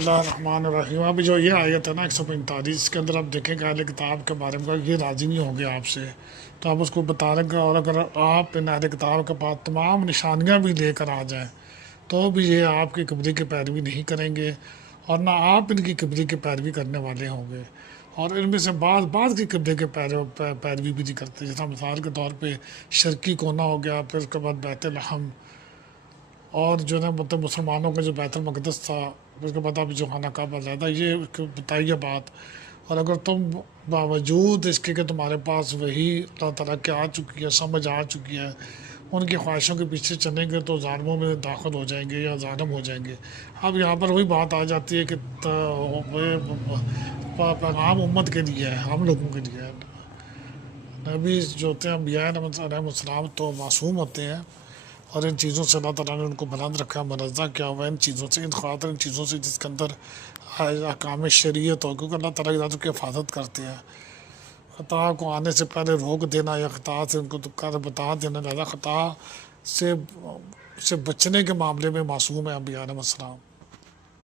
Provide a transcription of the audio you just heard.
اللہ الرحمن الرحیم. ابھی جو یہ آیت ہے نا 145 کے اندر آپ دیکھیں کہ اہل کتاب کے بارے میں یہ راضی نہیں ہوں گے آپ سے، تو آپ اس کو بتا رہے ہیں. اور اگر آپ ان اہل کتاب کے پاس تمام نشانیاں بھی لے کر آ جائیں تو بھی یہ آپ کی قبلے کی پیروی نہیں کریں گے، اور نہ آپ ان کی قبلے کی پیروی کرنے والے ہوں گے. اور ان میں سے بعض کی قبلے کے پیروی بھی نہیں کرتے، جیسا مثال کے طور پہ شرکی کونا ہو گیا، پھر اس کے بعد بیت الحم، اور جو ہے مطلب مسلمانوں کا جو بیت المقدس تھا، اس کے بعد اب جو خانہ کعبہ زیادہ، یہ بتائیے بات. اور اگر تم باوجود اس کے کہ تمہارے پاس وہی اللہ تعالیٰ کی آ چکی ہے، سمجھ آ چکی ہے، ان کی خواہشوں کے پیچھے چلیں گے تو ظالموں میں داخل ہو جائیں گے یا ظالم ہو جائیں گے. اب یہاں پر وہی بات آ جاتی ہے کہ پیغام امت کے لیے ہے، ہم لوگوں کے لیے ہے. نبی جو ہوتے ہیں انبیاء علیہ السلام تو معصوم ہوتے ہیں، اور ان چیزوں سے اللہ تعالیٰ نے ان کو بلند رکھا، منزہ کیا ہوا ہے ان چیزوں سے، ان خاطر ان چیزوں سے جس کے اندر احکام شریعت ہو، کیونکہ اللہ تعالیٰ کی حفاظت کرتے ہیں. خطا کو آنے سے پہلے روک دینا یا خطا سے ان کو بتا دینا، لہٰذا خطا سے بچنے کے معاملے میں معصوم ہے انبیاء علیہ السلام.